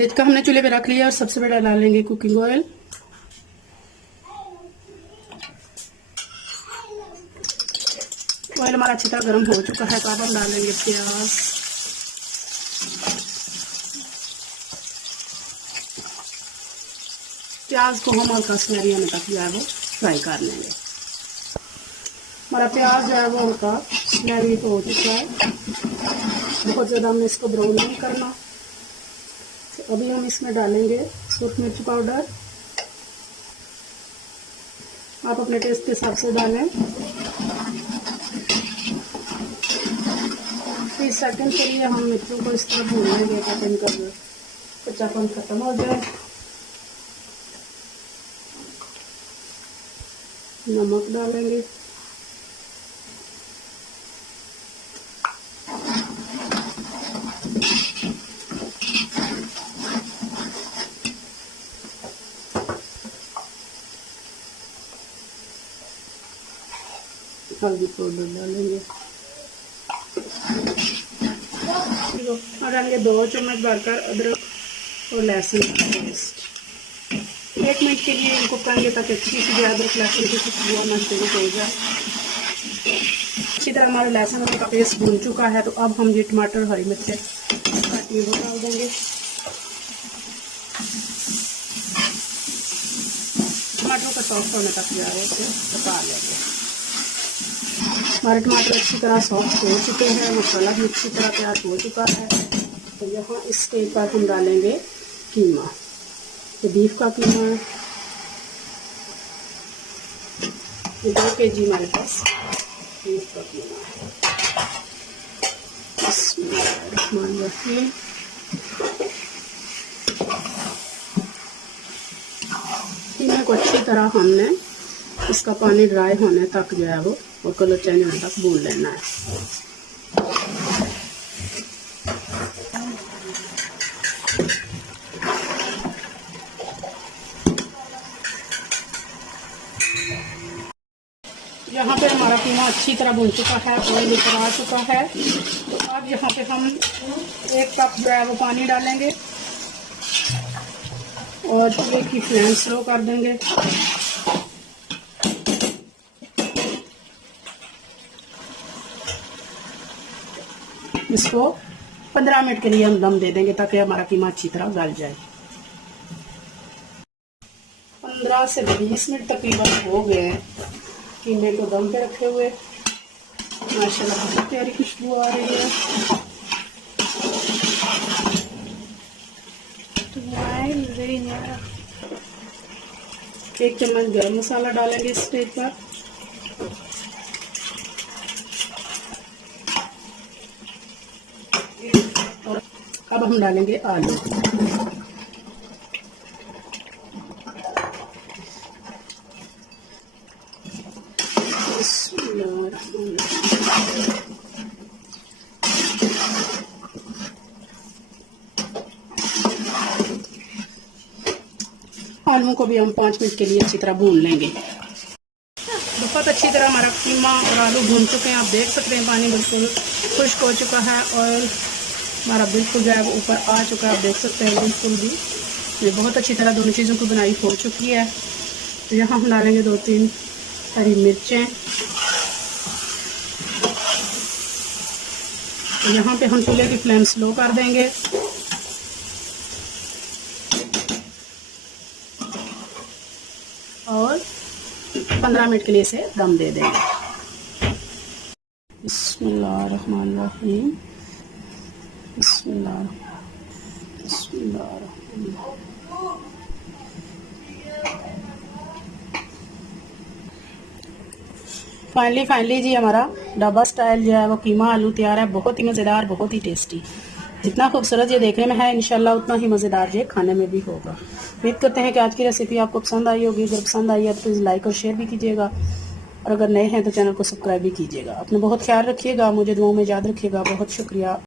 Fridge का हमने चूल्हे पे रख लिया और सबसे पहले डालेंगे कुकिंग ऑयल। ऑयल हमारा अच्छी तरह गर्म हो चुका है, तो अब हम डालेंगे प्याज। प्याज को हम हल्का सुनहरी होने तक जो है वो फ्राई कर लेंगे। हमारा प्याज जो है वो हल्का सुनहरी हो चुका है, बहुत ज़्यादा हमने इसको ब्राउन नहीं करना। तो अभी हम इसमें डालेंगे सूरख मिर्च पाउडर। आप अपने टेस्ट के हिसाब से डालें। 30 सेकंड के लिए हम मिर्चों को इस तरह भून लेंगे ताकि इनका कच्चापन खत्म हो जाए। नमक डालेंगे। हल्दी पाउडर डालेंगे और डालेंगे 2 चम्मच भरकर अदरक और लहसुन का पेस्ट। 1 मिनट के लिए इनको पकाएंगे ताकि अच्छी सी अदरक लहसुन की खुशबू आना शुरू हो जाए। अच्छी तरह हमारा लहसुन का पेस्ट भून चुका है, तो अब हम ये टमाटर हरी मिर्चें काटी हुई डाल देंगे। टमाटरों का सॉफ्ट होने तक जो है उसे पका लेंगे। हमारे टमाटर अच्छी तरह सॉफ्ट हो चुके हैं, मसाला भी अच्छी तरह तैयार हो चुका है। तो यहाँ इस स्टेज पर हम डालेंगे कीमा। तो बीफ का कीमा, ये 2 kg हमारे पास बीफ का कीमा है। बिस्मिल्लाहिर्रहमानिर्रहीम। कीमे को अच्छी तरह हमने इसका पानी ड्राई होने तक जो है वो और कलर चेंज होने तक भून लेना है। यहाँ पे हमारा कीमा अच्छी तरह भून चुका है, ऑयल ऊपर आ चुका है। तो अब यहाँ पे हम 1 कप जो है वो पानी डालेंगे और चूल्हे की फ्लेम स्लो कर देंगे। इसको 15 मिनट के लिए हम दम दे देंगे ताकि हमारा कीमा अच्छी तरह गल जाए। 15 से 20 मिनट तकरीबन हो गए हैं कीमे को दम पे रखे हुए। माशाल्लाह बहुत प्यारी खुशबू आ रही है। Very nice. 1 चम्मच गरम मसाला डालेंगे इस स्टेज पर। और अब हम डालेंगे आलू। आलू को भी हम 5 मिनट के लिए अच्छी तरह भून लेंगे। बहुत अच्छी तरह हमारा कीमा और आलू भून चुके हैं। आप देख सकते हैं पानी बिल्कुल खुश्क हो चुका है और हमारा बिल्कुल जो है वो ऊपर आ चुका है। आप देख सकते हैं बिल्कुल भी ये बहुत अच्छी तरह दोनों चीज़ों की बनाई हो चुकी है। तो यहाँ हम डालेंगे 2-3 हरी मिर्चें। तो यहाँ पे हम चूल्हे की फ्लेम स्लो कर देंगे और 15 मिनट के लिए इसे दम दे देंगे। बिस्मिल्लाहिर्रहमानिर्रहीम। फाइनली जी हमारा ढाबा स्टाइल जो है वो कीमा आलू तैयार है। बहुत ही मज़ेदार, बहुत ही टेस्टी। जितना खूबसूरत ये देखने में है इंशाल्लाह उतना ही मज़ेदार ये खाने में भी होगा। उम्मीद करते हैं कि आज की रेसिपी आपको पसंद आई होगी। अगर पसंद आई है तो प्लीज़ लाइक और शेयर भी कीजिएगा और अगर नए हैं तो चैनल को सब्सक्राइब भी कीजिएगा। अपना बहुत ख्याल रखिएगा, मुझे दुआओं में याद रखिएगा। बहुत शुक्रिया।